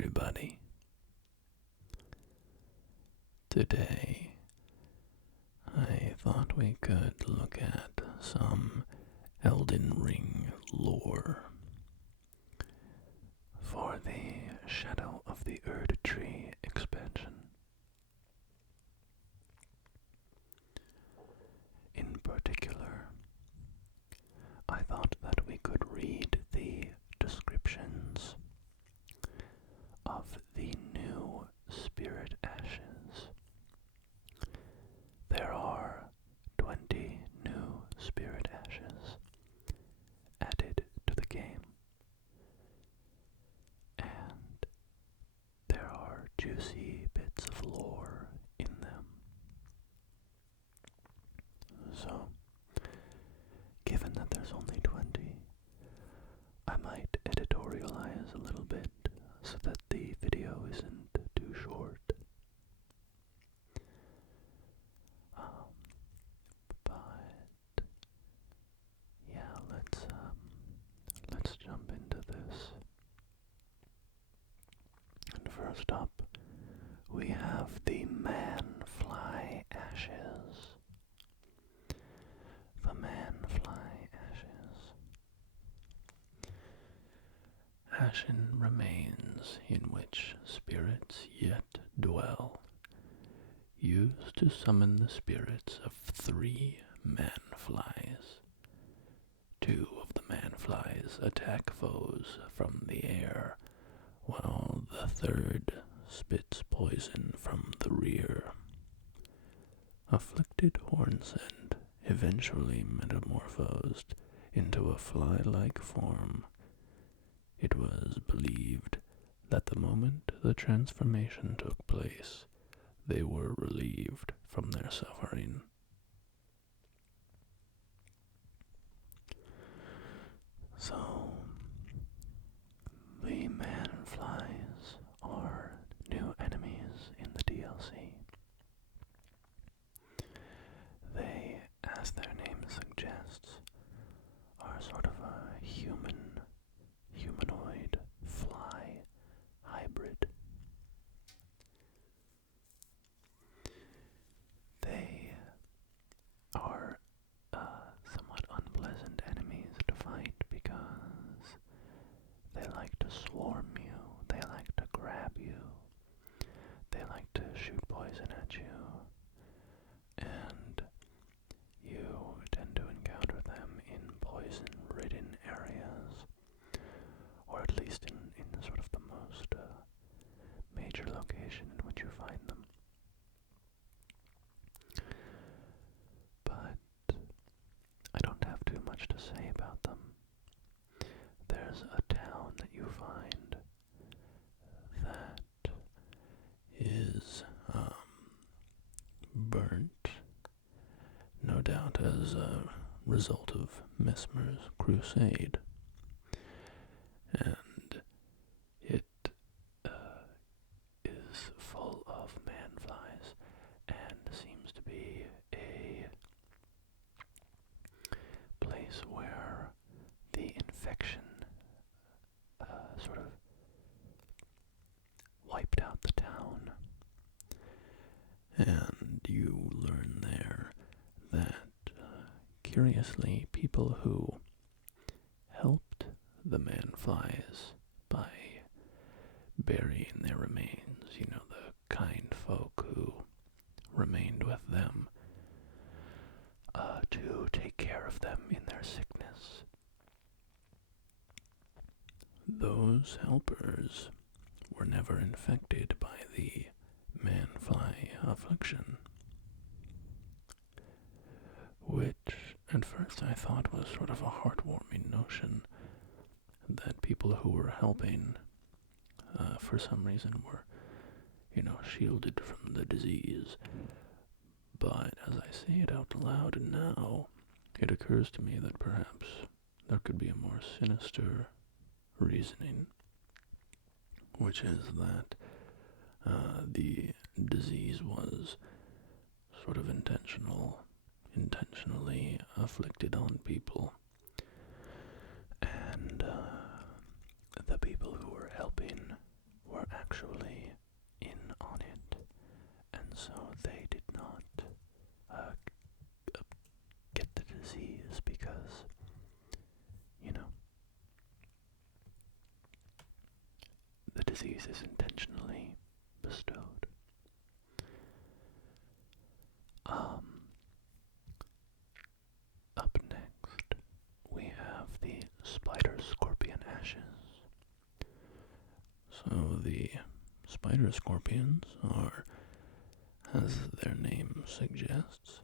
everybody. Today, I thought we could look at some Elden Ring lore for the Shadow of the Erdtree expansion. In particular, I thought that we could read the descriptions of the new spirit ashes. There are 20 new spirit ashes added to the game, and there are juicy bits of lore in them. So, given that there's only 20, I might editorialize a little bit so that the video isn't too short. But yeah, let's jump into this. And first up, we have the Manfly ashes. The Manfly ashes. Ashen remains in which spirits yet dwell, used to summon the spirits of 3 Manflies. 2 of the Manflies attack foes from the air, while the 3rd spits poison from the rear. Afflicted Hornsend eventually metamorphosed into a fly-like form. It was believed that the moment the transformation took place, they were relieved from their suffering. So, the Manflies are new enemies in the DLC. They, as their name suggests, are sort of a humanoid fly hybrid. They are somewhat unpleasant enemies to fight because they like to swarm you, they like to grab you, they like to shoot poison at you, and you tend to encounter them in poison-ridden areas, or at least in sort of the most major location in which you find them. But I don't have too much to say about them. There's a town that you find that is burnt, no doubt as a result of Mesmer's crusade, and it is full of Manflies and seems to be a place where the infection sort of wiped out the town. And you learn there that, curiously, people who helped the Manflies by burying their remains, the kind folk who remained with them, to take care of them in their sickness. Those helpers were never infected by the Manfly affliction, which at first I thought was sort of a heartwarming notion, that people who were helping for some reason were, shielded from the disease. But as I say it out loud now, it occurs to me that perhaps there could be a more sinister reasoning, which is that the disease was sort of intentionally afflicted on people, and the people who were helping were disease is intentionally bestowed. Up next, we have the Spider Scorpion Ashes. So the Spider Scorpions are, as their name suggests,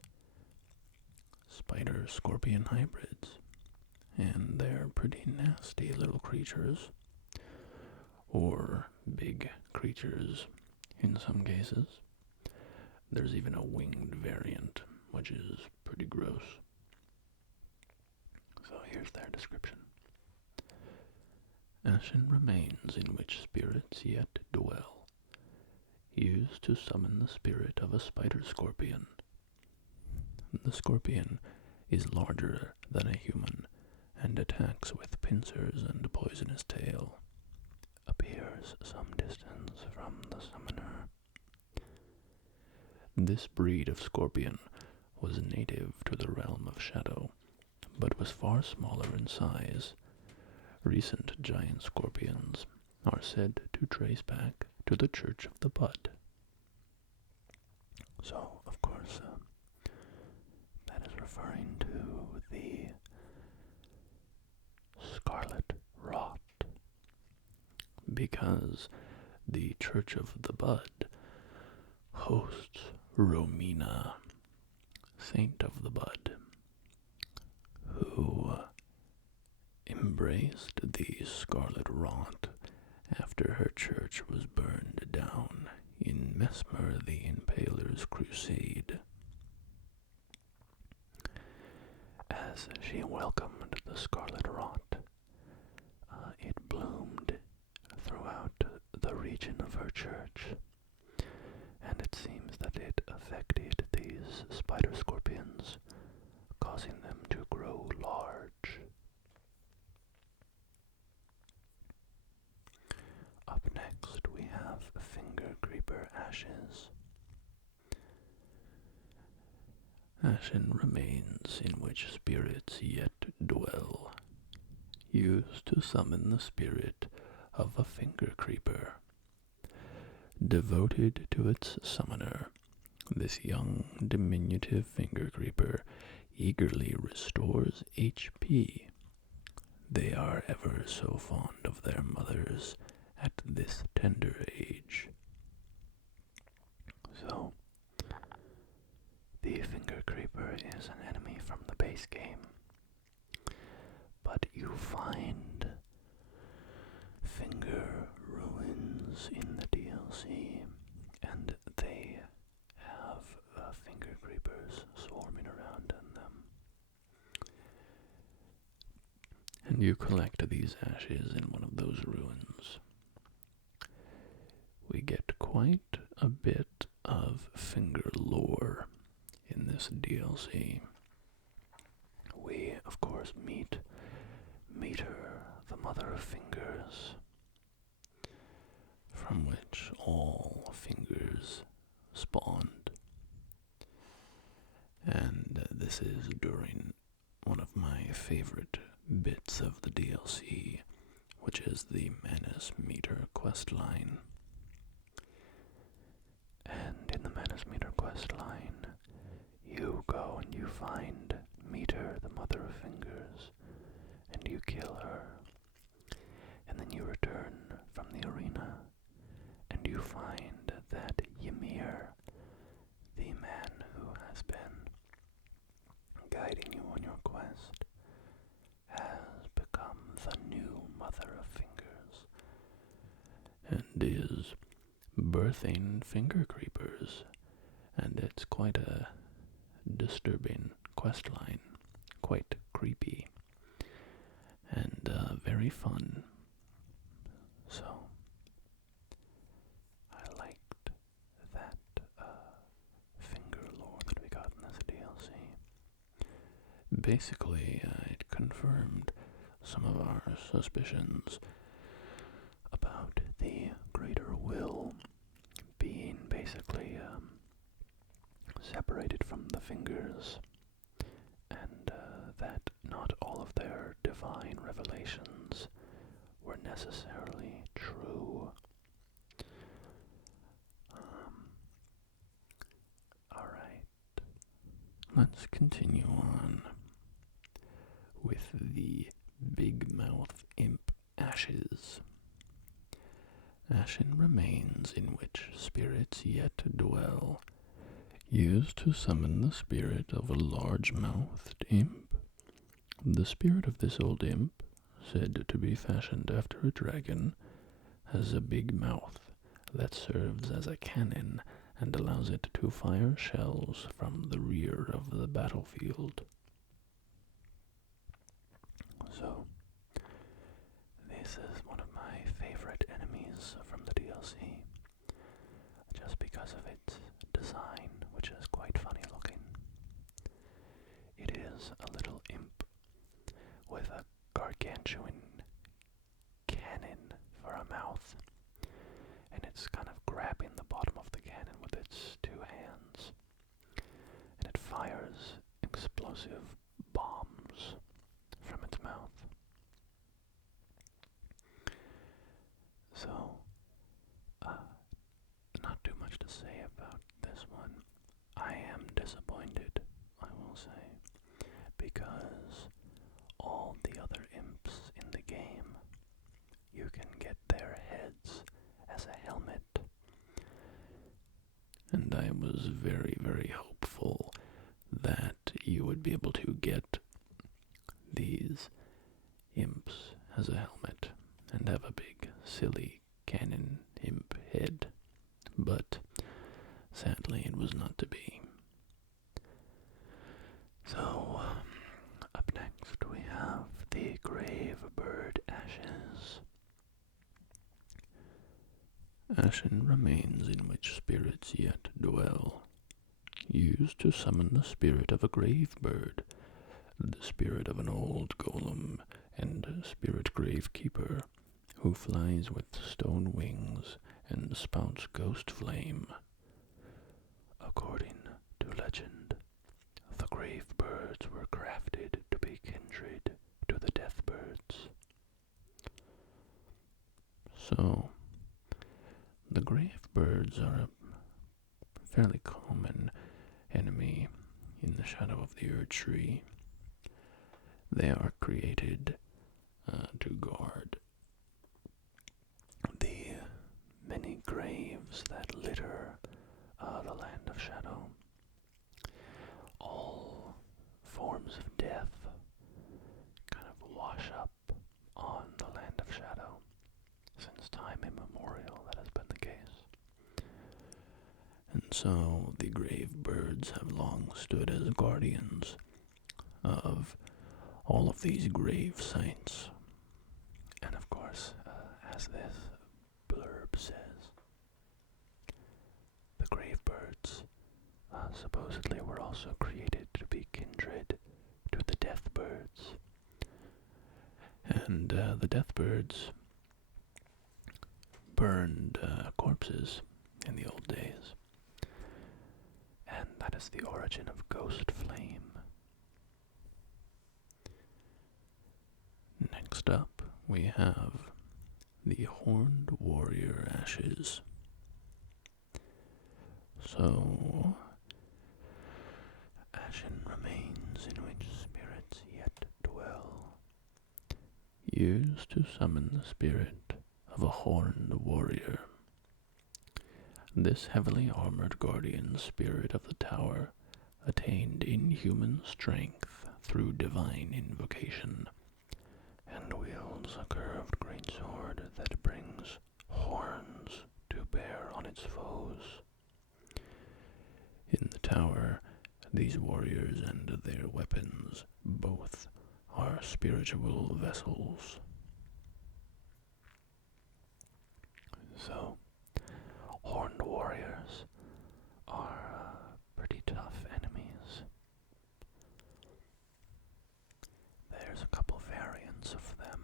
spider-scorpion hybrids, and they're pretty nasty little creatures, or big creatures in some cases. There's even a winged variant, which is pretty gross. So here's their description. Ashen remains in which spirits yet dwell, used to summon the spirit of a spider-scorpion. The scorpion is larger than a human, and attacks with pincers and poisonous tail. Appears some distance from the summoner. This breed of scorpion was native to the realm of shadow, but was far smaller in size. Recent giant scorpions are said to trace back to the Church of the Bud. So, of course, that is referring to the Scarlet Rot, because the Church of the Bud hosts Romina, Saint of the Bud, who embraced the Scarlet Rot after her church was burned down in Mesmer the Impaler's crusade. As she welcomed the Scarlet Rot, it bloomed throughout the region of her church, and it seems that it affected these spider scorpions, causing them to grow large. Up next we have Finger Creeper Ashes. Ashen remains in which spirits yet dwell, used to summon the spirit of a finger creeper. Devoted to its summoner, this young diminutive finger creeper eagerly restores HP. They are ever so fond of their mothers at this tender age. So, the finger creeper is an enemy from the base game, but you find finger ruins in the DLC, and they have finger creepers swarming around in them. And you collect these ashes in one of those ruins. We get quite a bit of finger lore in this DLC. We, of course, meet Meter, the Mother of Fingers, from which all fingers spawned. And this is during one of my favorite bits of the DLC, which is the Manus Meter questline. And in the Manus Meter questline, you go and you find Meter, the Mother of Fingers, and you kill her. And then you return from the arena, and you find that Ymir, the man who has been guiding you on your quest, has become the new Mother of Fingers, and is birthing finger creepers, and it's quite a disturbing questline, quite creepy, and very fun. So, I liked that finger lore that we got in this DLC. Basically, it confirmed some of our suspicions about the greater will being basically separated from the fingers, and that not all of their divine revelations were necessarily true. let's continue on with the Big Mouth Imp Ashes. Ashen remains in which spirits yet dwell, used to summon the spirit of a large-mouthed imp. The spirit of this old imp, said to be fashioned after a dragon, has a big mouth that serves as a cannon and allows it to fire shells from the rear of the battlefield. So, this is one of my favorite enemies from the DLC, just because of its design, which is quite funny looking. It is a little imp with a gargantuan cannon for a mouth, and it's kind of grabbing the bottom of the cannon with its two hands, and it fires explosive bombs from its mouth. So, not too much to say about this one. I am disappointed, I will say, because all the other imps in the game, you can get their heads as a helmet. And I was very, very hopeful that you would be able to get these imps as a helmet and have a big, silly cannon imp head. But sadly, it was not to be. So, up next we have the Grave Bird Ashes. Ashen remains in which spirits yet dwell, used to summon the spirit of a grave bird, the spirit of an old golem and spirit gravekeeper, who flies with stone wings and spouts ghost flame. According to legend, the grave birds were crafted to be kindred to the death birds. So, the grave birds are a fairly common enemy in the shadow of the Erdtree. They are created to guard the many graves that litter the Land of Shadow. All forms of death kind of wash up on the Land of Shadow. Since time immemorial, that has been the case. And so the grave birds have long stood as guardians of all of these grave sites. And of course, as this blurb says, the grave birds supposedly were also created to be kindred to the death birds. And the death birds burned corpses in the old days. And that is the origin of ghost flame. Next up, we have the Horned Warrior Ashes. So, ashen remains in which spirits yet dwell, used to summon the spirit of a horned warrior. This heavily armored guardian spirit of the tower attained inhuman strength through divine invocation, and wields a curved greatsword that brings horns to bear on its foes. In the tower, these warriors and their weapons both are spiritual vessels. So, horned warriors are pretty tough enemies. There's a couple variants of them.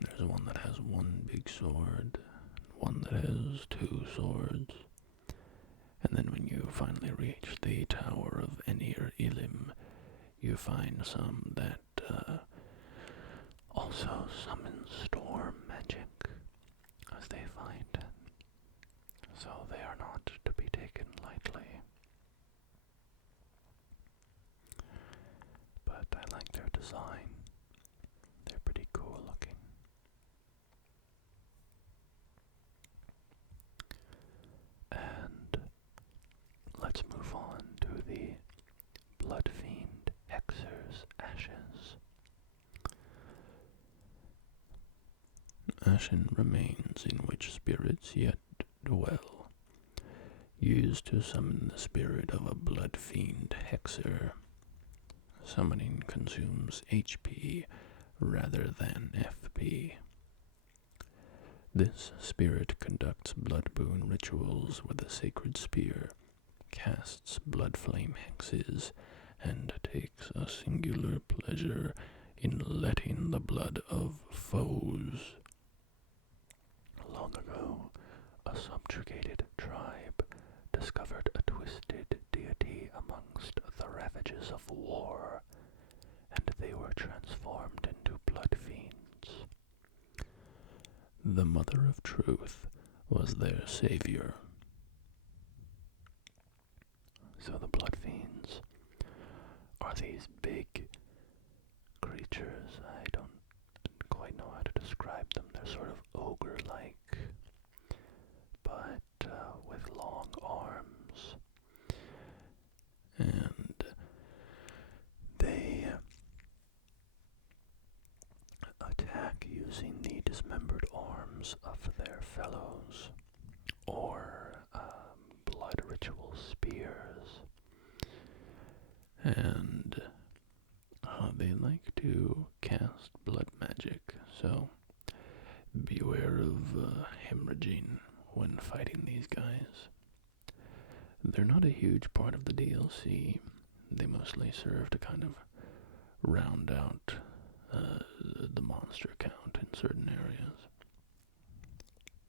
There's one that has one big sword, one that has two swords, and then when you finally reach the Tower of Enir Ilim, you find some that also summon storm magic, as they find it. So they are not to be taken lightly. I like their design. They're pretty cool looking. And let's move on to the Bloodfiend Hexer's Ashes. Ashen remains in which spirits yet dwell, used to summon the spirit of a Bloodfiend Hexer. Summoning consumes HP rather than FP. This spirit conducts blood boon rituals with a sacred spear, casts blood flame hexes, and takes a singular pleasure in letting the blood of foes. Long ago, a subjugated tribe discovered a twisted deity amongst the ravages of war, and they were transformed into blood fiends. The Mother of Truth was their savior. So the blood fiends are these big creatures. I don't quite know how to describe them. They're sort of ogre-like, but with long arms. And they attack using the dismembered arms of their fellows, or blood ritual spears. And they like to cast blood magic, so beware of hemorrhaging when fighting these guys. They're not a huge part of the DLC. They mostly serve to kind of round out the monster count in certain areas.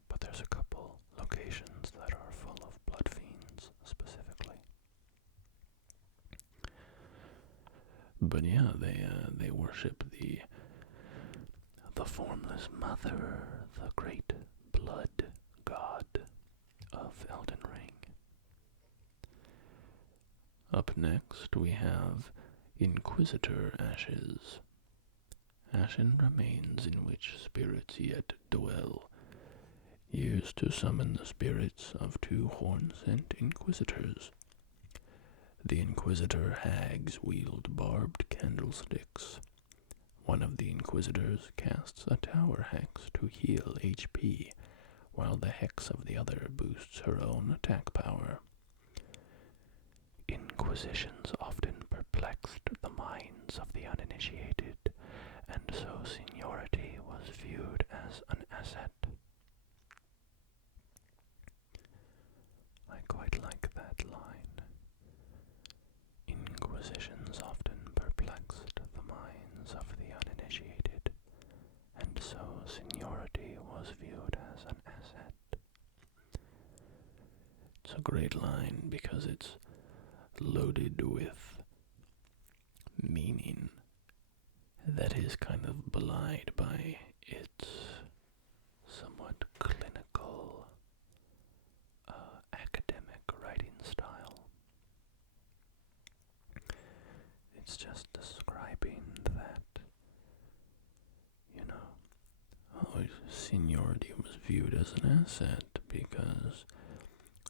But there's a couple locations that are full of blood fiends, specifically. But yeah, they worship the formless mother, the great blood god of Elden Ring. Up next we have Inquisitor Ashes. Ashen remains in which spirits yet dwell, used to summon the spirits of two horn-sent Inquisitors. The Inquisitor hags wield barbed candlesticks. One of the Inquisitors casts a tower hex to heal HP, while the hex of the other boosts her own attack power. Inquisitions often perplexed the minds of the uninitiated, and so seniority was viewed as an asset. I quite like that line. Inquisitions often perplexed the minds of the uninitiated, and so seniority was viewed as an asset. It's a great line because it's loaded with meaning that is kind of belied by its somewhat clinical, academic writing style. It's just describing that, seniority was viewed as an asset because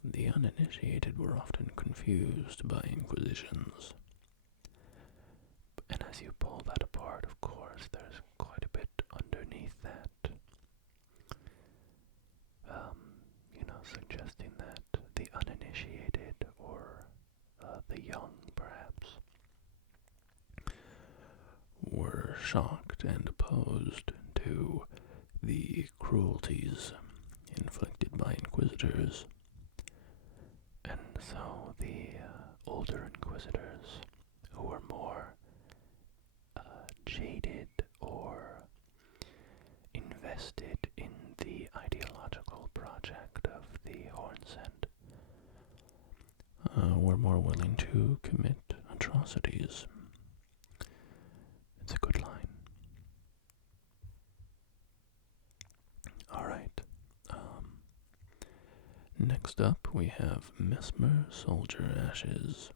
the uninitiated were often confused by inquisitions. And as you pull that apart, of course, there's quite a bit underneath that. Suggesting that the uninitiated, or the young perhaps, were shocked and opposed to the cruelties inflicted by inquisitors. And so the older inquisitors, who were more jaded or invested in the ideological project of the Hornsent, were more willing to commit atrocities. It's a good line. Alright. Next up we have Mesmer Soldier Ashes.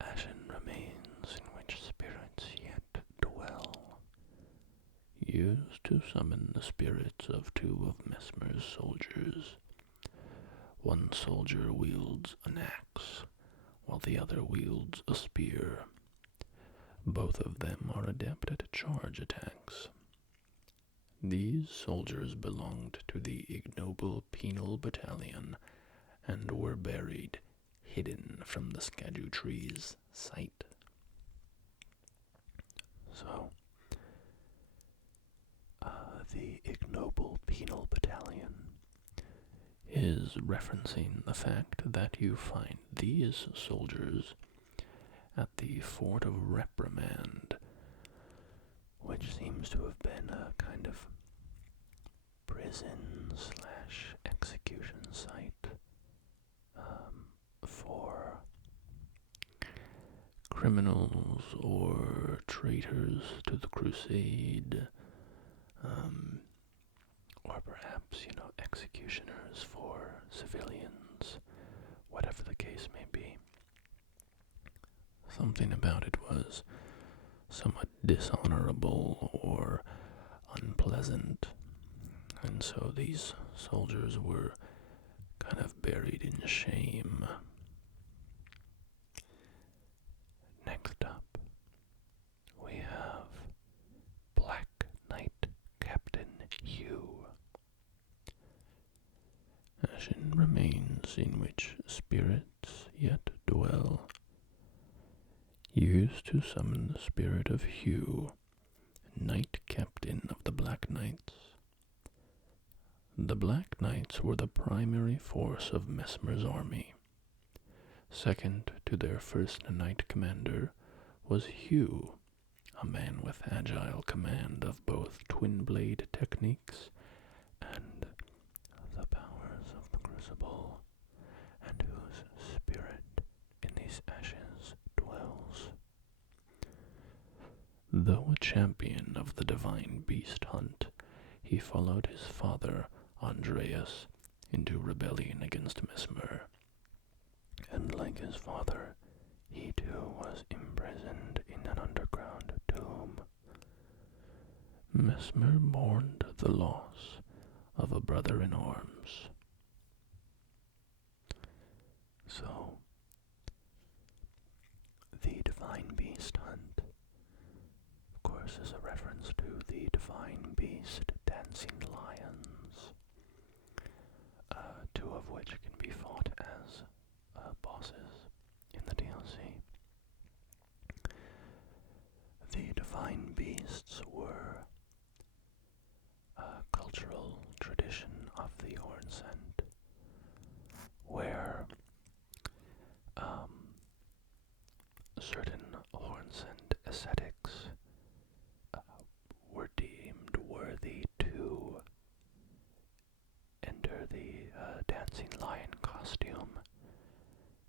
Ashen remains used to summon the spirits of two of Mesmer's soldiers. One soldier wields an axe, while the other wields a spear. Both of them are adept at charge attacks. These soldiers belonged to the ignoble penal battalion and were buried, hidden from the Skadu tree's sight. So, the ignoble penal battalion is referencing the fact that you find these soldiers at the Fort of Reprimand, which seems to have been a kind of prison/execution site for criminals or traitors to the crusade, or perhaps, executioners for civilians, whatever the case may be. Something about it was somewhat dishonorable or unpleasant, and so these soldiers were kind of buried in shame. Next up, we have Black Knight Captain Hugh. Ashen remains in which spirits yet dwell. Used to summon the spirit of Hugh, Knight Captain of the Black Knights. The Black Knights were the primary force of Mesmer's army. Second to their first Knight Commander was Hugh, a man with agile command of both twin blade techniques and the powers of the Crucible, and whose spirit in these ashes dwells. Though a champion of the divine beast hunt, he followed his father, Andreas, into rebellion against Mesmer. And like his father, he too was imprisoned in an underground tomb. Mesmer mourned the loss of a brother in arms. So, the divine beast hunt, of course, is a reference to the divine beast dancing lions, two of which can be fought as bosses in the DLC. The divine beasts were a cultural tradition of the Hornsent, where certain Hornsent ascetics were deemed worthy to enter the dancing lion costume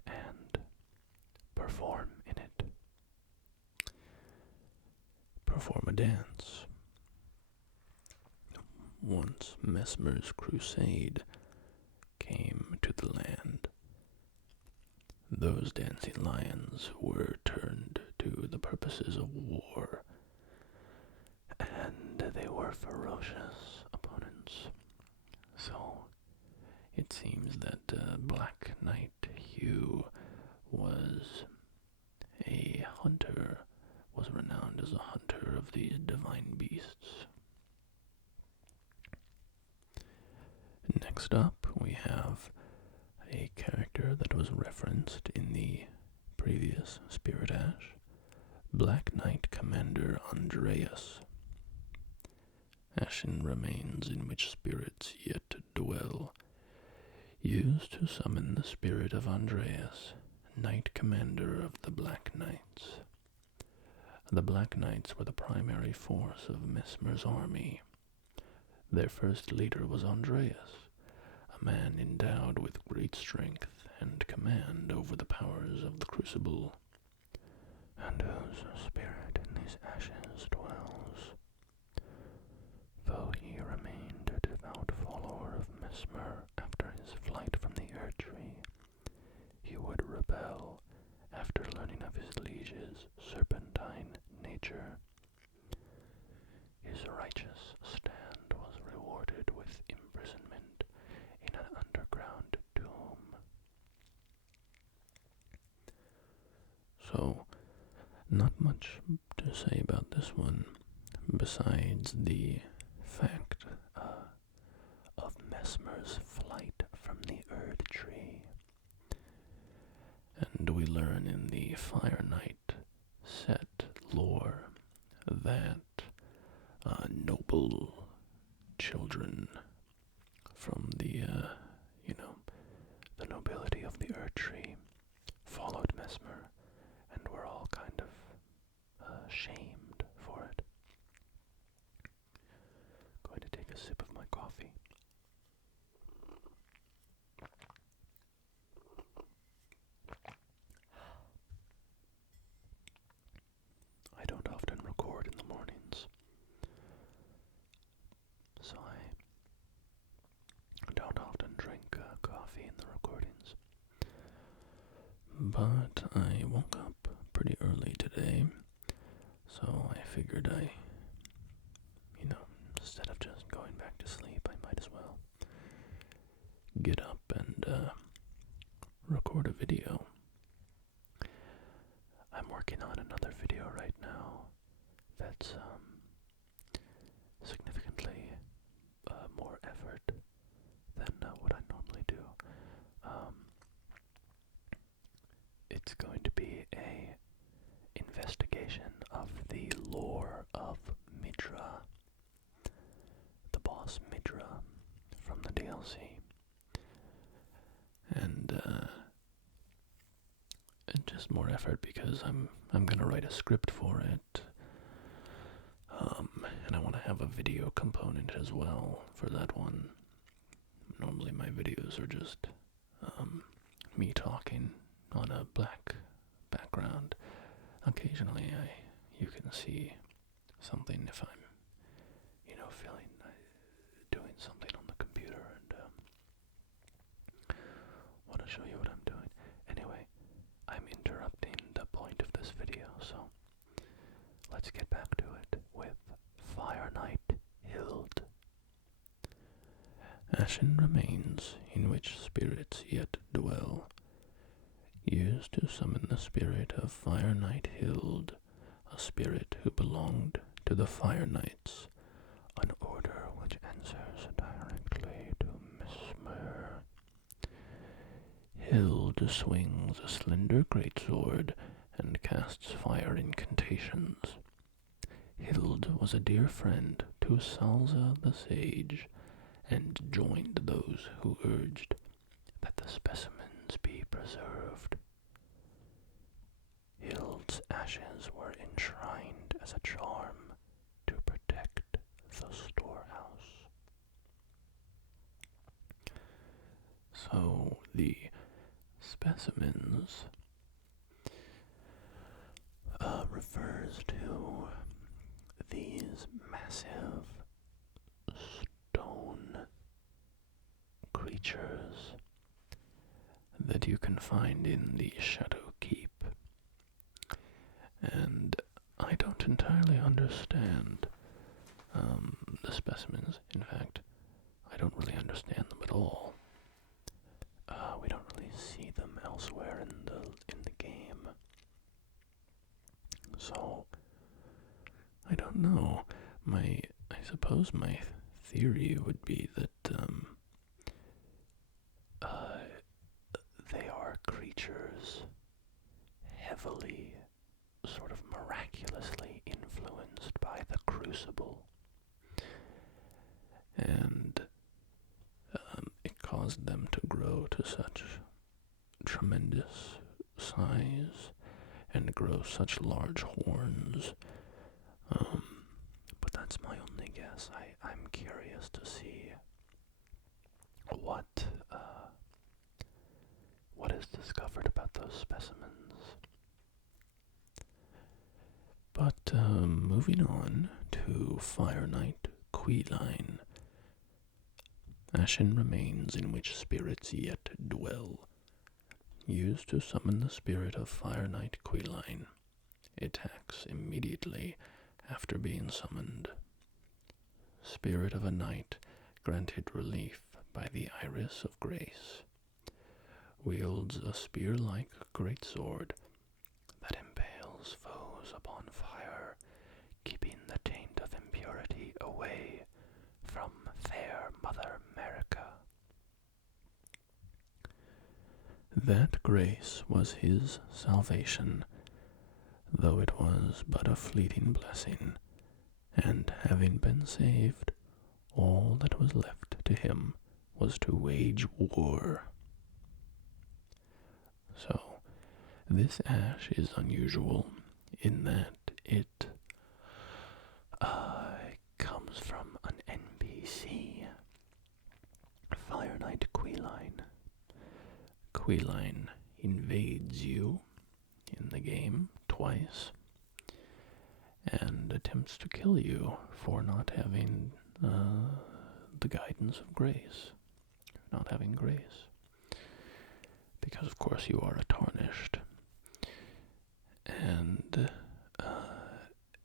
and perform in it. Perform a dance. Once Mesmer's crusade came to the land, those dancing lions were turned to the purposes of war, and they were ferocious opponents. So it seems that Black Knight Hugh was a hunter, was renowned as a hunter of these divine beasts. Next up, we have a character that was referenced in the previous Spirit Ash, Black Knight Commander Andreas. Ashen remains in which spirits yet dwell, used to summon the spirit of Andreas, Knight Commander of the Black Knights. The Black Knights were the primary force of Mesmer's army. Their first leader was Andreas, a man endowed with great strength and command over the powers of the Crucible, and whose spirit in these ashes dwells. Though he remained a devout follower of Mesmer after his flight from the Erdtree, he would rebel after learning of his liege's serpentine nature. His righteous much to say about this one, besides the fact of Mesmer's flight from the Erdtree. And we learn in the Fire Knight set lore that noble children from the nobility of the Erdtree followed Mesmer and were all kind of shamed for it. Going to take a sip of my coffee. I don't often record in the mornings, so I don't often drink coffee in the recordings. But I woke up pretty early today, so I figured instead of just going back to sleep, I might as well get up and record a video. I'm working on another video right now that's significantly more effort than what I normally do. It's going to be a investigation of the lore of Midra, the boss Midra from the DLC, and just more effort because I'm gonna write a script for it, and I want to have a video component as well for that one. Normally my videos are just me talking on a black background. Occasionally you can see something if I'm feeling doing something on the computer and want to show you what I'm doing. Anyway, I'm interrupting the point of this video, so let's get back to it with Fire Knight Hilde. Ashen remains in which spirits yet dwell, used to summon the spirit of Fire Knight Hilde, a spirit who belonged to the Fire Knights, an order which answers directly to Mesmer. Hilde swings a slender greatsword and casts fire incantations. Hilde was a dear friend to Salza the Sage, and joined those who urged that the specimens be preserved. Hilde's ashes were enshrined as a charm to protect the storehouse. So the specimens refers to these massive stone creatures that you can find in the Shadow Keep. And I don't entirely understand the specimens. In fact, I don't really understand them at all. We don't really see them elsewhere in the game. So I don't know. I suppose my theory would be that they are creatures heavily, sort of miraculously influenced by the Crucible, and it caused them to grow to such tremendous size and grow such large horns. But that's my only guess. I'm curious to see what is discovered about those specimens. But moving on to Fire Knight Queelign. Ashen remains in which spirits yet dwell. Used to summon the spirit of Fire Knight Queelign. Attacks immediately after being summoned. Spirit of a knight granted relief by the Iris of Grace. Wields a spear-like greatsword that impales foes upon That grace was his salvation, though it was but a fleeting blessing, and having been saved, all that was left to him was to wage war. So, this ash is unusual in that it comes from an NPC, Fire Knight Queelign. Queelign invades you in the game twice and attempts to kill you for not having the guidance of grace, not having grace. Because, of course, you are a tarnished, and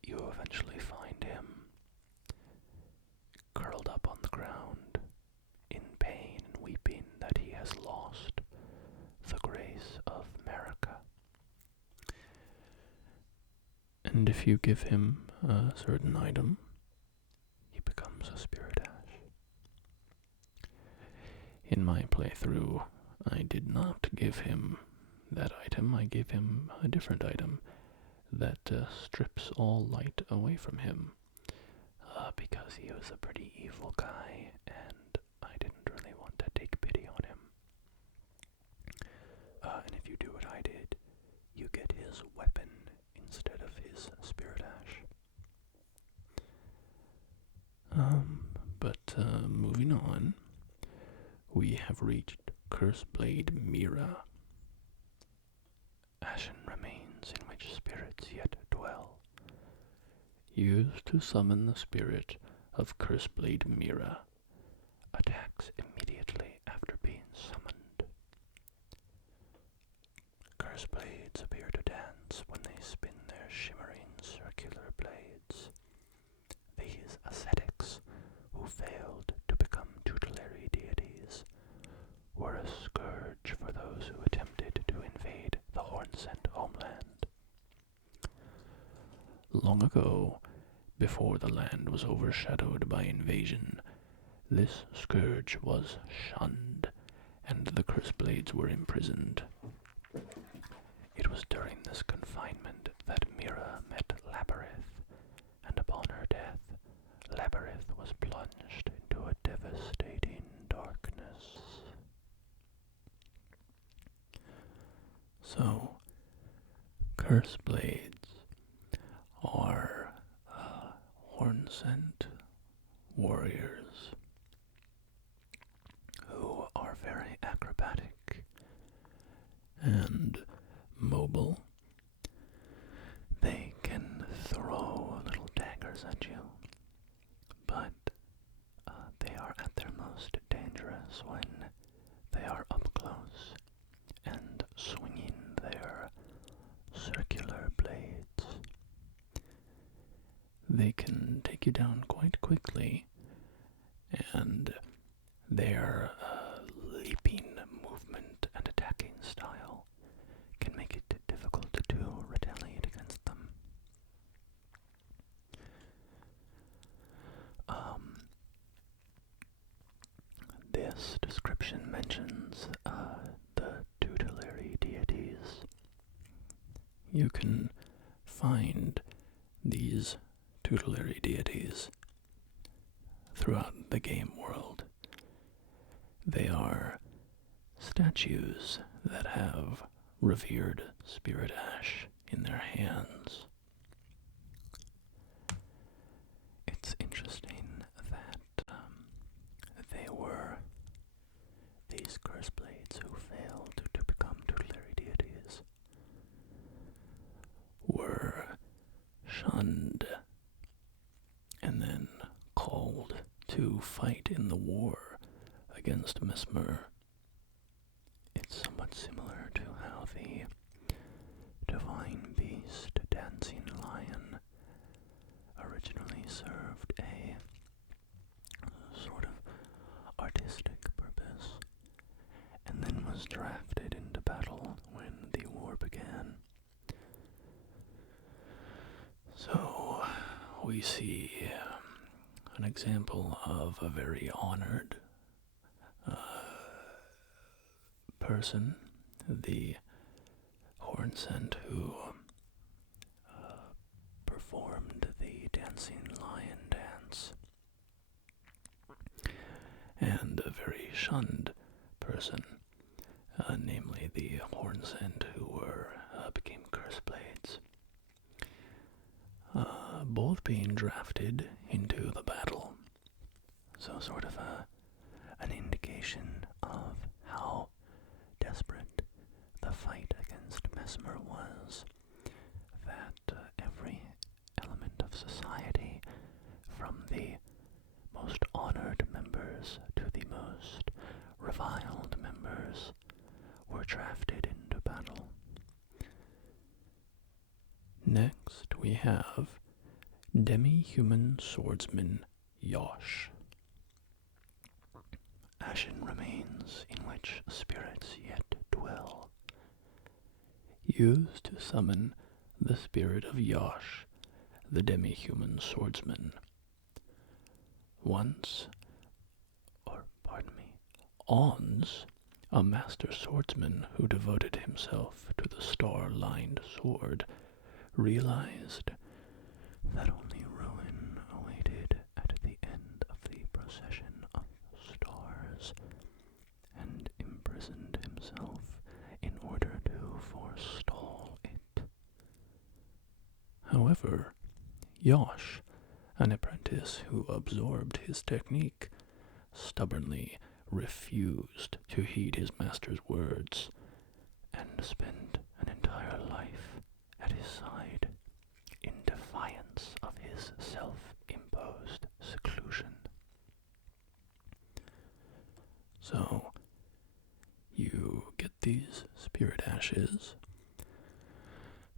you eventually find him curled up on the ground in pain and weeping that he has lost the grace of America. And if you give him a certain item, he becomes a spirit ash. In my playthrough, I did not give him that item. I gave him a different item that strips all light away from him, because he was a pretty evil guy, and I didn't really want to take pity on him. And if you do what I did, you get his weapon instead of his spirit ash. But moving on, we have reached Curseblade Meera, ashen remains in which spirits yet dwell. Used to summon the spirit of Curseblade Meera. Attacks immediately after being summoned. Curseblades appear to dance when they spin their shimmering circular blades. These ascetics, who failed to become tutelary deities, were a scourge for those who attempted to invade the Horn-sent homeland. Long ago, before the land was overshadowed by invasion, this scourge was shunned, and the Curseblades were imprisoned. It was during this confinement that Meera met Labyrinth, and upon her death, Labyrinth was plunged into a devastating darkness. So, Curseblades are Horn-sent warriors who are very acrobatic and mobile. They can throw little daggers at you, but they are at their most dangerous when they are up close and swinging their circular blades. They can take you down quite quickly, and their leaping movement and attacking style can make it difficult to retaliate against them. This description mentions the tutelary deities. You can find these tutelary deities throughout the game world. They are statues that have revered spirit ash in their hands. It's interesting that these Curseblades who failed to become tutelary deities were shunned and then called to fight in the war against Mesmer. It's somewhat similar to how the divine beast, dancing lion, originally served a sort of artistic purpose, and then was drafted into battle when the war began. So, we see an example of a very honored person the Hornsent who performed the dancing lion dance, and a very shunned person, namely the Hornsent who became Curseblades, both being drafted into the battle. So sort of an indication of how desperate the fight against Mesmer was, that every element of society, from the most honored members to the most reviled members, were drafted into battle. Next we have Demi-Human Swordsman Yosh. Ashen remains in which spirits yet dwell. Used to summon the spirit of Yosh, the Demi-Human Swordsman. Ons, a master swordsman who devoted himself to the star-lined sword, realized that only ruin awaited at the end of the procession of stars, and imprisoned himself in order to forestall it. However, Yosh, an apprentice who absorbed his technique, stubbornly refused to heed his master's words, and spent an entire life at his side in defiance of his self-imposed seclusion. So, you get these spirit ashes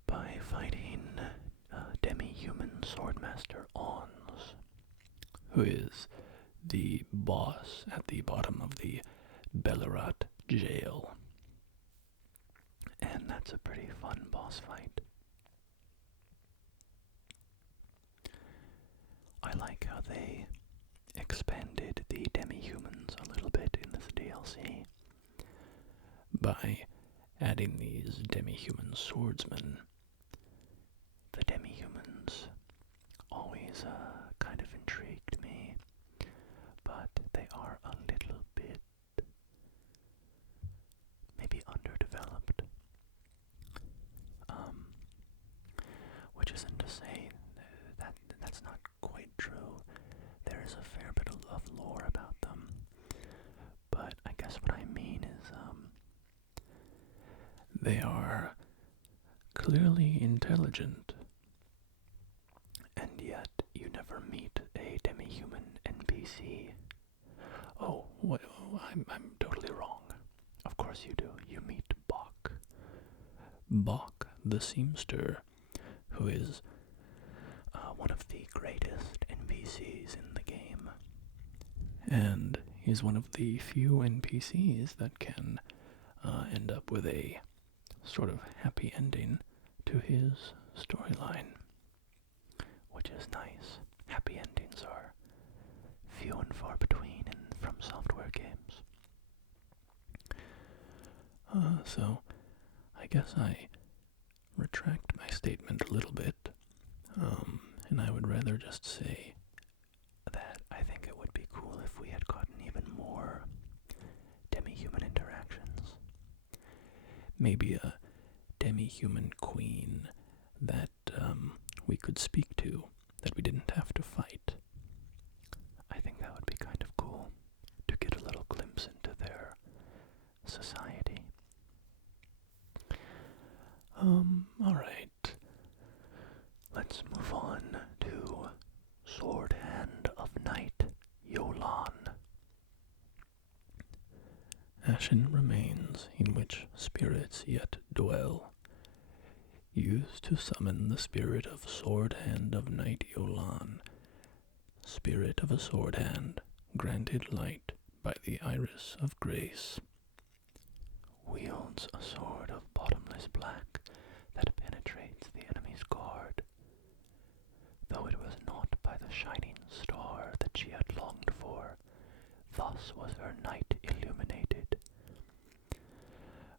by fighting Demi-Human Swordmaster Ons, who is the boss at the bottom of the Bellerat jail. And that's a pretty fun boss fight. I like how they expanded the demi-humans a little bit in this DLC by adding these demi-human swordsmen. The demi-humans always kind of intrigued me, but they are a little bit maybe underdeveloped. Which isn't to say that's not quite true. There is a fair bit of lore about them. But I guess what I mean is, they are clearly intelligent, and yet you never meet a demi-human NPC. Oh, what? I'm totally wrong. Of course you do. You meet Bok. Bok, the seamster, who is one of the greatest NPCs in the game. And he's one of the few NPCs that can end up with a sort of happy ending to his storyline, which is nice. Happy endings are few and far between from software games. So I guess I retract my statement a little bit, and I would rather just say that I think it would be cool if we had gotten even more demi-human interactions. Maybe a demi-human queen that we could speak to, that we didn't have to fight. I think that would be kind of cool to get a little glimpse into their society. Alright. Let's move on to Sword Hand of Knight Jolan. Ashen remains in which spirits yet dwell. Used to summon the spirit of Sword Hand of Knight Jolan. Spirit of a sword hand, granted light by the iris of grace. Wields a sword of bottomless black that penetrates the enemy's guard. Though it was not by the shining star that she had longed for, thus was her night illuminated.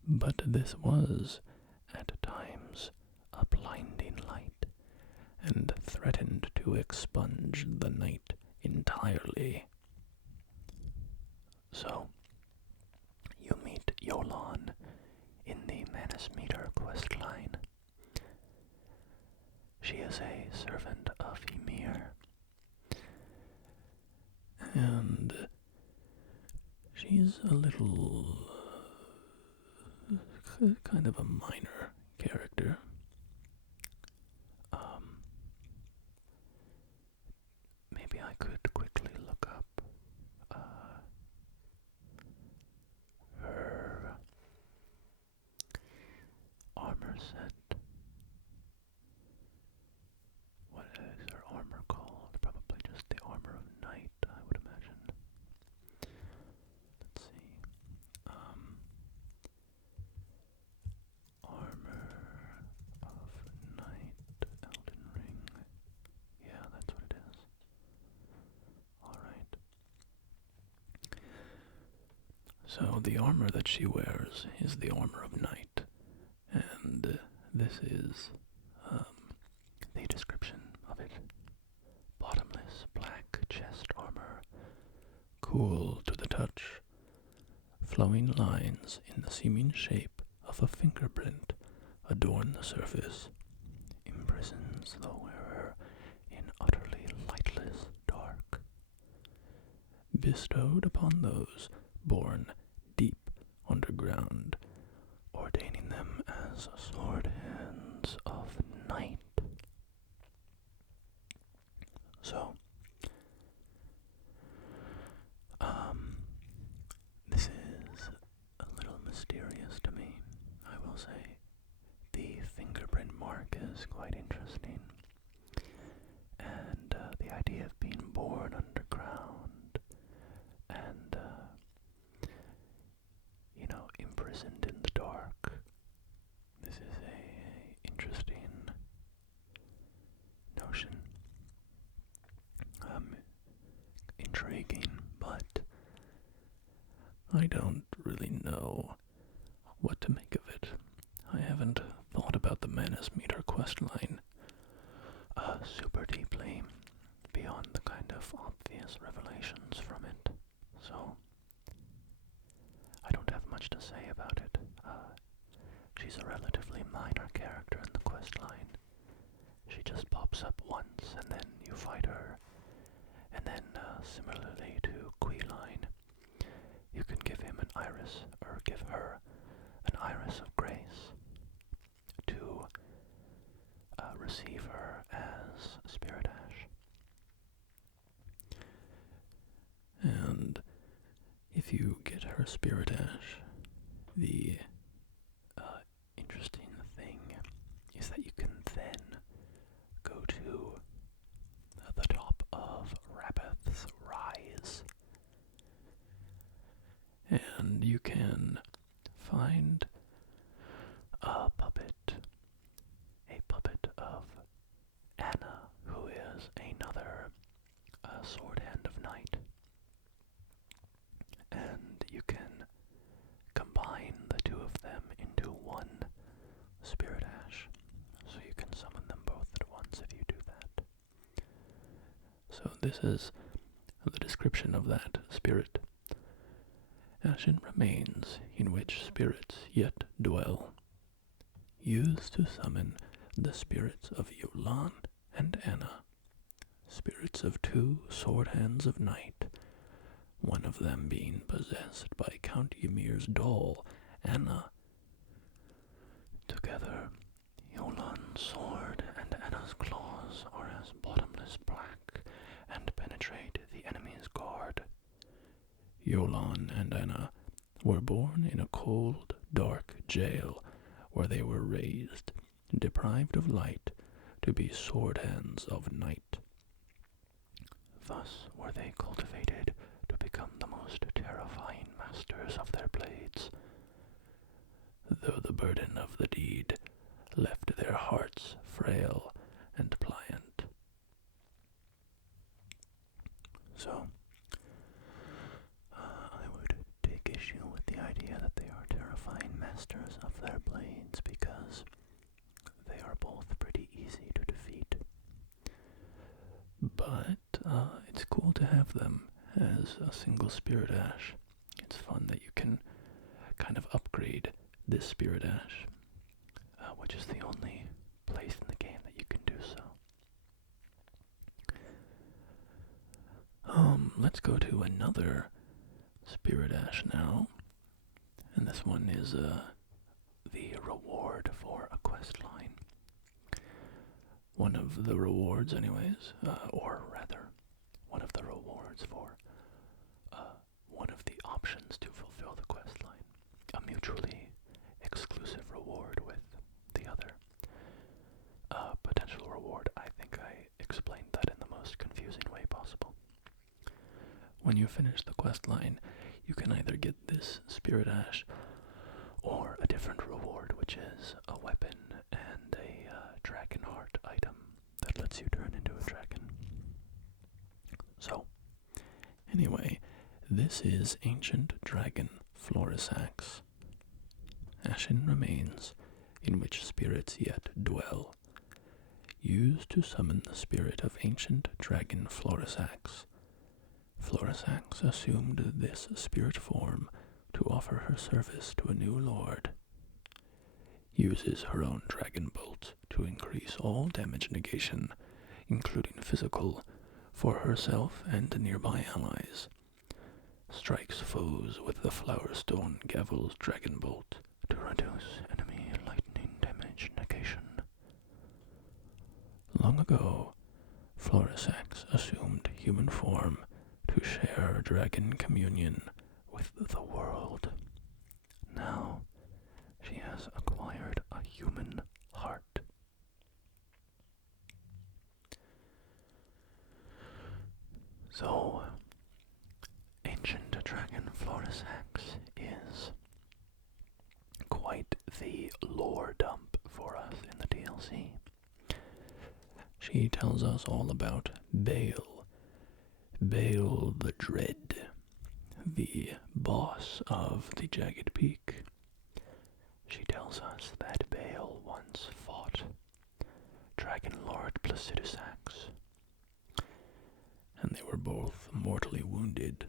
But this was, at times, a blinding light, and threatened to expunge the knight entirely. So, you meet Jolan in the Manasmeter questline. She is a servant of Ymir, and she's a little kind of a minor character. Maybe I could quickly look up her armor set. What is her armor called? Probably just the armor of Knight, I would imagine. Let's see. Armor of Knight, Elden Ring. Yeah, that's what it is. Alright. So the armor that she wears is the armor of Knight, and this is the description of it. Bottomless black chest armor, cool to the touch. Flowing lines in the seeming shape of a fingerprint adorn the surface, imprisons the wearer in utterly lightless dark. Bestowed upon those born deep underground, ordaining them as sword hands of night. So, this is a little mysterious to me, I will say. The fingerprint mark is quite interesting, and the idea of being born underground and, imprisoned in the dark. This is a interesting notion. Intriguing, but I don't really know what to make of it. I haven't thought about the Manasmeter questline super deeply, beyond the kind of obvious revelations from it, so I don't have much to say about it. She's a relatively minor character in the questline. She just pops up once, and then you fight her. And then, similarly to Queelign, you can give him an iris, or give her an iris of grace to receive her as Spirit Ash. And if you get her Spirit Ash, the interesting thing is that you can then go to the top of Rabeth's Rise, and you can find a puppet of Anna, who is another sword hand of Night, and you can combine the two of them into one Spirit Ash, so you can summon them both at once if you do that. So this is the description of that spirit. Ashen remains in which spirits yet dwell, used to summon the spirits of Jolan and Anna, spirits of two sword hands of Night, one of them being possessed by Count Ymir's doll, Anna. Together, Jolan's sword and Anna's claws are as bottomless black and penetrate the enemy's guard. Jolan and Anna were born in a cold, dark jail where they were raised, deprived of light, to be sword hands of Night. Thus were they cultivated to become the most terrifying masters of their blades, though the burden of the deed left their hearts frail and pliant. So, I would take issue with the idea that they are terrifying masters masters of their blades because they are both pretty easy to defeat. But it's cool to have them as a single Spirit Ash. It's fun that you can kind of upgrade this Spirit Ash, which is the only place in the game that you can do so. Let's go to another Spirit Ash now, and this one is the reward for a quest line. One of the rewards anyways, or rather, one of the rewards for one of the options to fulfill the quest line. A mutually exclusive reward with the other. Potential reward, I think I explained that in the most confusing way possible. When you finish the quest line, you can either get this Spirit Ash or a different reward, which is a weapon and a dragon heart item that lets you turn into a dragon. So, anyway, this is Ancient Dragon Florissax. Ashen remains, in which spirits yet dwell. Used to summon the spirit of Ancient Dragon Florissax. Florissax assumed this spirit form to offer her service to a new lord. Uses her own dragon bolt to increase all damage negation, including physical, for herself and nearby allies. Strikes foes with the Flowerstone Gavel's dragon bolt to reduce enemy lightning damage negation. Long ago, Florissax assumed human form to share dragon communion with the world. Now, she has acquired a human heart. So, Ancient Dragon Florissax is quite the lore dump for us in the DLC. She tells us all about Bale the Dread, the boss of the Jagged Peak. She tells us that Bale once fought Dragon Lord Florissax, and they were both mortally wounded,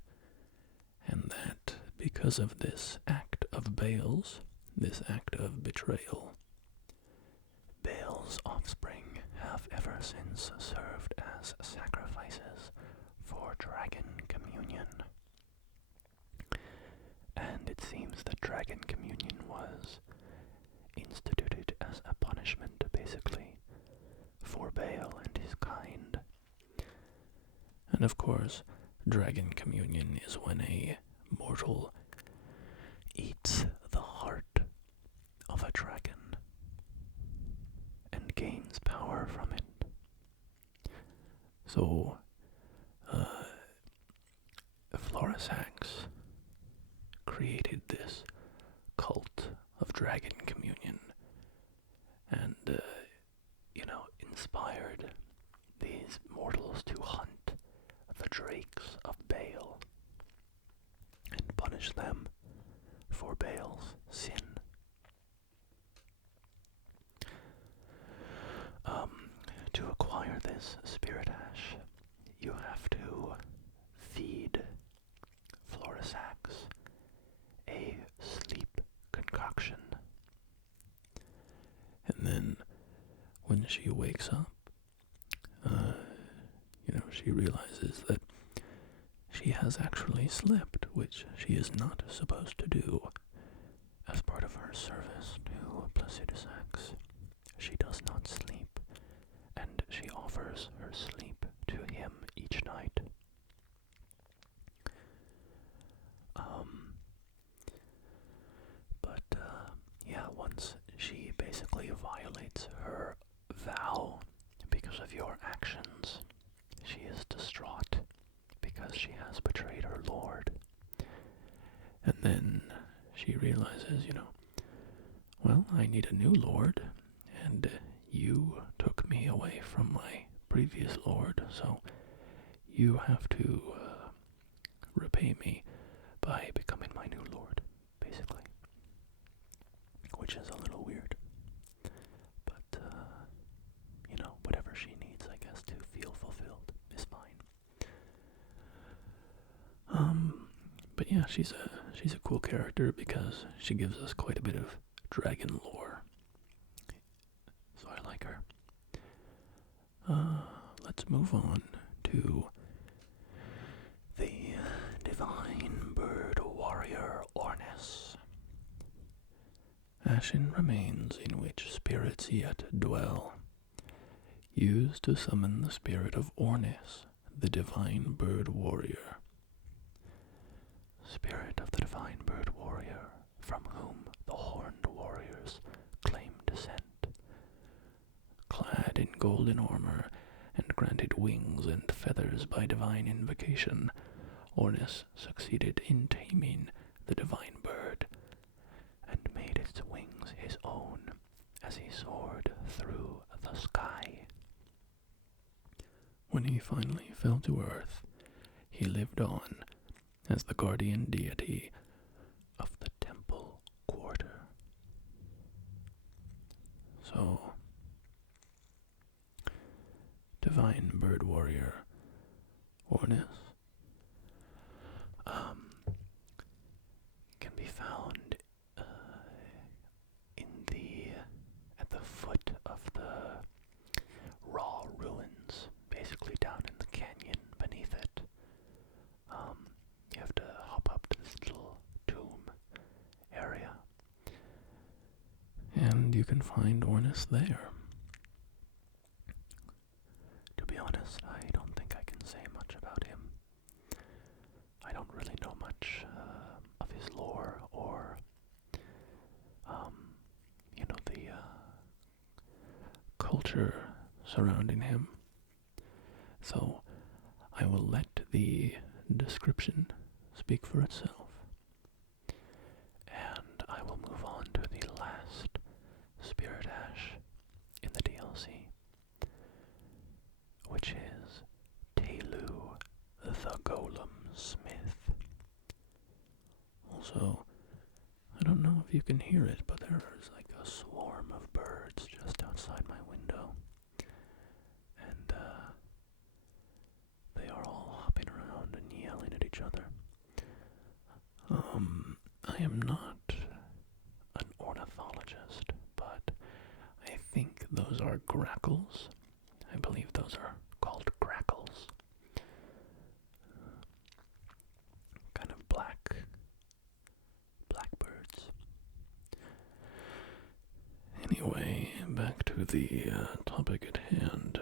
and that because of this act of Bale's, this act of betrayal, Bale's offspring have ever since served as sacrifices for dragon communion. And it seems that dragon communion was instituted as a punishment, basically, for Bale and his kind. And of course, dragon communion is when a mortal eats the heart of a dragon and gains power from it. So, Florissax created this cult of dragon communion and, inspired these mortals to hunt the drakes of Bale and punish them for Bale's sin. To acquire this Spirit Ash, you have to feed Florissax a sleep concoction. And then when she wakes up, she realizes that she has actually slept, which she is not supposed to do. As part of her service to Florissax, she does not sleep, and she offers her sleep to him each night. Once she basically violates her vow because of your actions, she is distraught because she has betrayed her lord. And then she realizes, I need a new lord, and you took me away from my previous lord, so you have to repay me by becoming my new lord, basically. which is a little weird. But, whatever she needs, I guess, to feel fulfilled is fine. But yeah, she's a cool character because she gives us quite a bit of dragon lore. So I like her. Let's move on to the divine bird warrior Ornis. Ashen remains in which spirits yet dwell, used to summon the spirit of Ornis, the divine bird warrior. Spirit of the divine bird warrior, from whom the horned warriors claim descent. Clad in golden armor and granted wings and feathers by divine invocation, Ornis succeeded in taming the divine bird and made its wings his own as he soared through the sky. When he finally fell to earth, he lived on as the guardian deity of the temple quarter. So, divine bird warrior Ornis can be found at the foot of the raw ruins, basically down in the canyon beneath it. You have to hop up to this little tomb area, and you can find Ornis there. To be honest, I don't think I can say much about him. I don't really know much of his lore or, the culture surrounding him. So I will let the description speak for itself. And I will move on to the last Spirit Ash in the DLC, which is Telu the Golem Smith. Also, I don't know if you can hear it, but there's like a swarm of birds just outside my window. And they are all hopping around and yelling at each other. I am not an ornithologist, but I think those are grackles. I believe those are called grackles. Kind of blackbirds. Anyway, back to the topic at hand.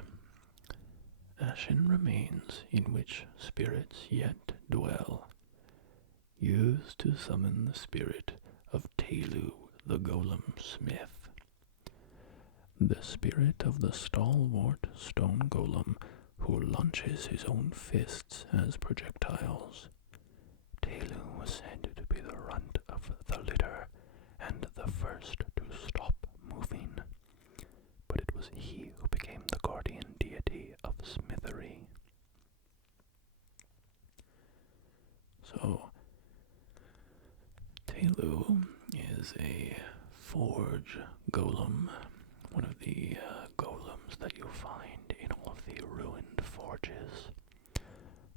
Ashen remains in which spirits yet dwell, used to summon the spirit of Telu the Golem Smith. The spirit of the stalwart stone golem who launches his own fists as projectiles. Telu was said to be the runt of the litter and the first to stop moving, but it was he who became the guardian deity of smithery. So, Telu is a forge golem, one of the golems that you find in all of the ruined forges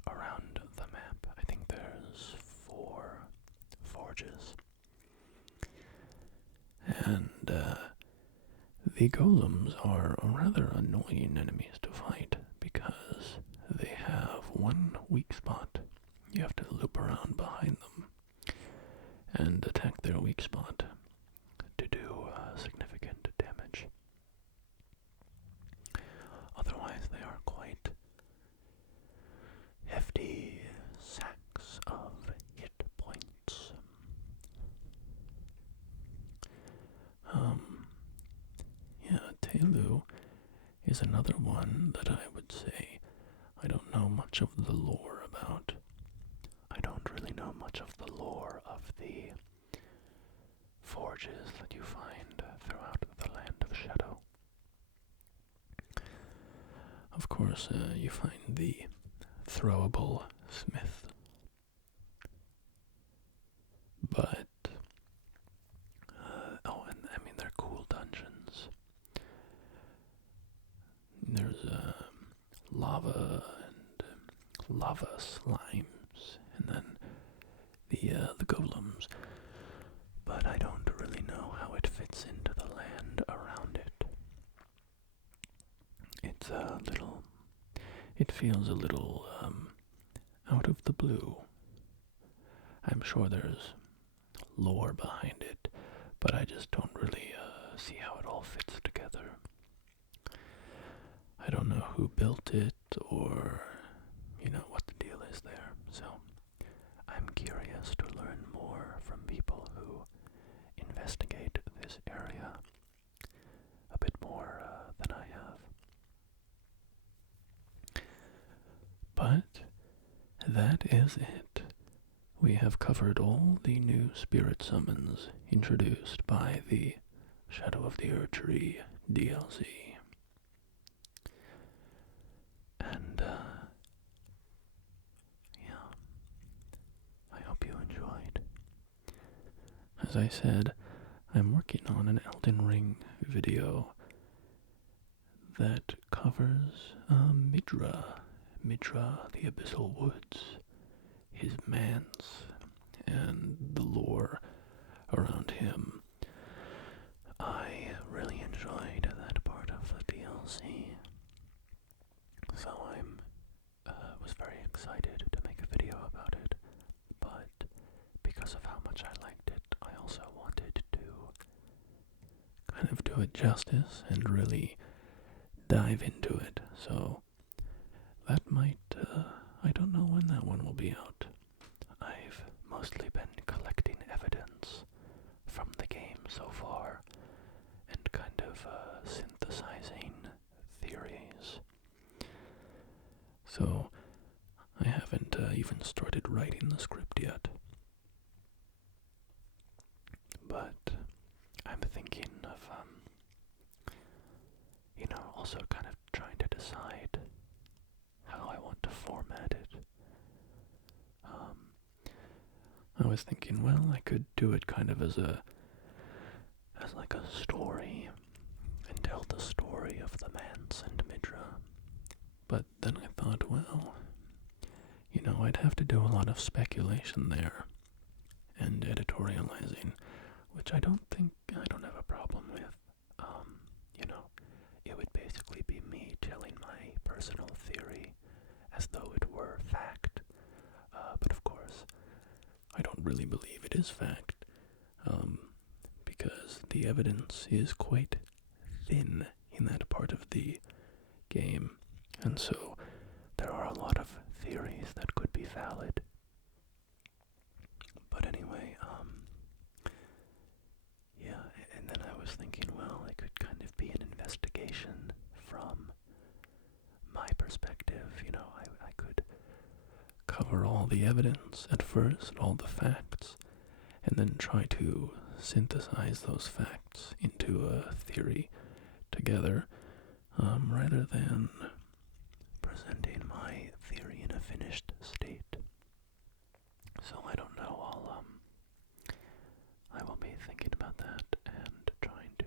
around the map. I think there's 4 forges. And the golems are rather annoying enemies to fight because they have one weak spot. You have to loop around behind them and attack their weak spot to do significant damage. Otherwise, they are quite hefty sacks of hit points. Telu is another one that I would say I don't know much of the lore about. I don't really know much of the lore of the forges that you find throughout the Land of Shadow. Of course, you find the throwable smith. But, lava and lava slimes, and then the golems. But I don't really know how it fits into the land around it. It feels a little out of the blue. I'm sure there's lore behind it, but I just don't really see how it all fits together. I don't know who built it or, what the deal is there, so I'm curious to learn more from people who investigate this area a bit more than I have. But that is it. We have covered all the new spirit summons introduced by the Shadow of the Erdtree DLC. And, I hope you enjoyed. As I said, I'm working on an Elden Ring video that covers Midra, the Abyssal Woods, his manse, and the lore around him. I really enjoyed that part of the DLC, so I was very excited to make a video about it, but because of how much I liked it, I also wanted to kind of do it justice and really dive into it, so that might, I don't know when that one will be out. I've mostly been collecting evidence from the game so far and kind of synthesizing theories. So I haven't even started writing the script yet. But I'm thinking of, also kind of trying to decide how I want to format it. I was thinking, well, I could do it kind of as like a story and tell the story of the manse and Midra. But then I thought, well, I'd have to do a lot of speculation there and editorializing, which I don't have a problem with. It would basically be me telling my personal theory as though it were fact. But of course, I don't really believe it is fact, because the evidence is quite thin in that part of the game, and so there are a lot of theories that could be valid. But anyway, and then I was thinking, well, it could kind of be an investigation from my perspective. I could cover all the evidence at first, all the facts, and then try to synthesize those facts into a theory together, rather than presenting my theory in a finished state. So I don't know, I will be thinking about that and trying to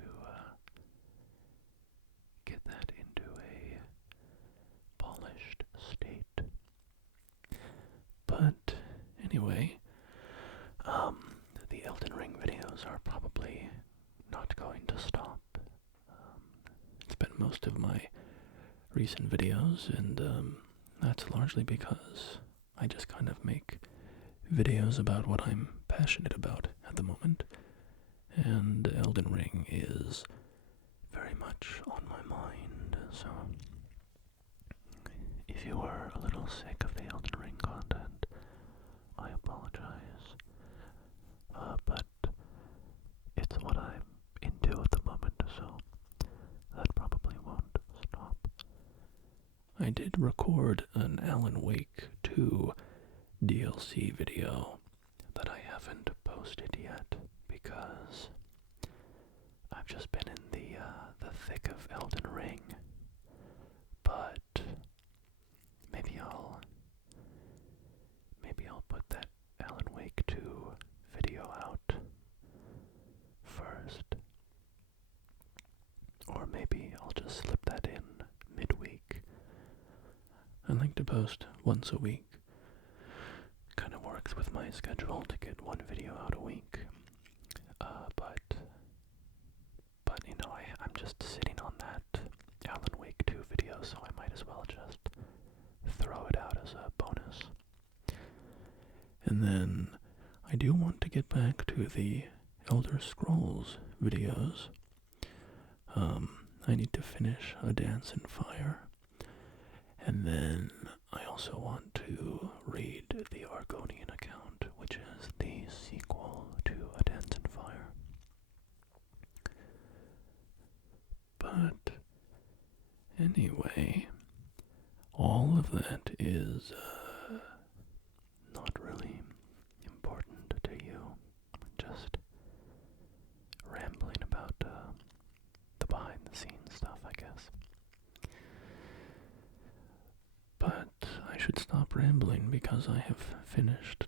get that into a polished state. But anyway, the Elden Ring videos are probably not going to stop. It's been most of my recent videos, and that's largely because I just kind of make videos about what I'm passionate about at the moment, and Elden Ring is very much on my mind, so if you are a little sick of the Elden Ring content, I apologize, but it's what I'm into at the moment, so that probably won't stop. I did record an Alan Wake 2 DLC video that I haven't posted yet because I've just been in the thick of Elden Ring, but maybe I'll put that Alan Wake 2 video out first, or maybe I'll just slip that in midweek. trying to post once a week. Kind of works with my schedule to get one video out a week. But you know, I'm just sitting on that Alan Wake 2 video, so I might as well just throw it out as a bonus. And then I do want to get back to the Elder Scrolls videos. I need to finish A Dance in Fire, and then I also want to read the Argonian account, which is the sequel to A Dance in Fire. But anyway, all of that is not really important to you. Just rambling about the behind-the-scenes stuff, I guess. But I should stop rambling because I have finished